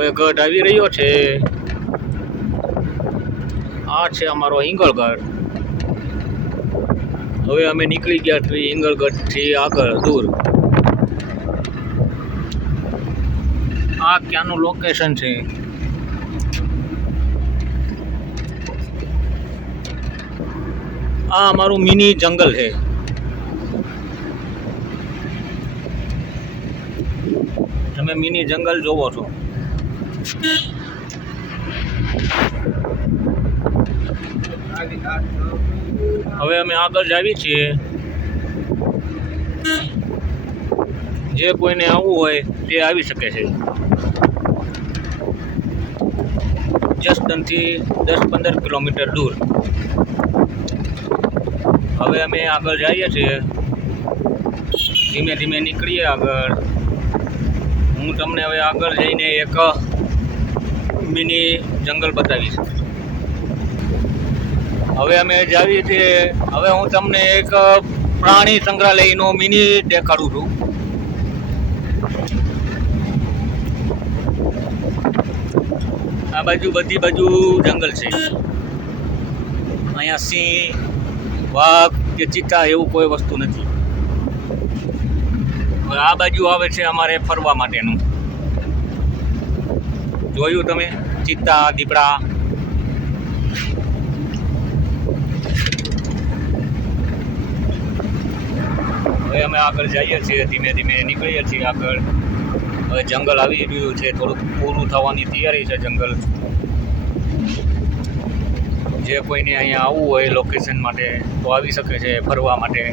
હવે ગઢ આવી રહ્યો છે. આ છે અમારો હિંગળગઢ. હવે અમે નીકળી ગયા છીએ હિંગળગઢથી આગળ દૂર. આ ક્યાંનું લોકેશન છે. આ અમારું મિની જંગલ છે. તમે મિની જંગલ જોવો છો. હવે અમે આગળ જાવી છીએ. જે કોઈને આવવું હોય તે આવી શકે છે. જસદણથી 10-15 કિલોમીટર દૂર. હવે અમે આગળ જઈએ છીએ. ધીમે ધીમે નીકળીએ આગળ. હું તમને હવે આગળ જઈને એક મિની જંગલ બતાવીશ. હવે અમે જાવીએ છીએ. હવે હું તમને એક પ્રાણી સંગ્રહાલયનો મિની દેખાડું છું. આ બાજુ બધી બાજુ જંગલ છે. અહીંયા સિંહ, વાઘ કે ચિત્તા એવું કોઈ વસ્તુ નથી. હવે આ બાજુ આવે છે અમારે ફરવા માટેનું. જોયું તમે? ચિત્તા, દીપડા. હવે અમે આગળ જઈએ છીએ. ધીમે ધીમે નીકળીએ છીએ આગળ. હવે જંગલ આવી રહ્યું છે. થોડુંક પૂરું થવાની તૈયારી છે જંગલ. જે કોઈને અહીંયા આવવું હોય લોકેશન માટે તો આવી શકે છે ફરવા માટે.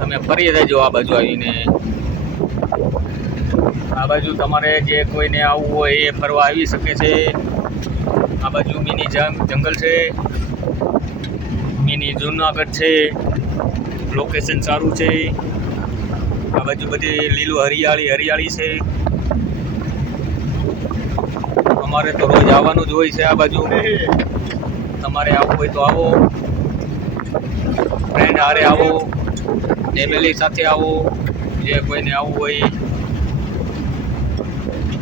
તમે ફરી રહેજો આ બાજુ આવીને. આ બાજુ તમારે જે કોઈને આવવું હોય એ ફરવા આવી શકે છે. આ બાજુ મિની જંગલ છે. મિની જૂનાગઢ છે. લોકેશન સારું છે. આ બાજુ બધી લીલું હરિયાળી છે. અમારે તો રોજ આવવાનું જ હોય છે આ બાજુ. તમારે આવવું હોય તો આવો. ફ્રેન્ડ હારે આવો, ફેમિલી સાથે આવો. જે કોઈને આવવું હોય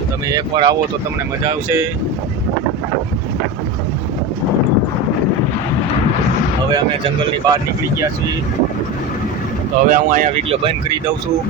તમે એકવાર આવો તો તમને મજા આવશે. હવે અમે જંગલની બહાર નીકળી ગયા છીએ. તો હવે હું અહીંયા વિડીયો બંધ કરી દઉં છું.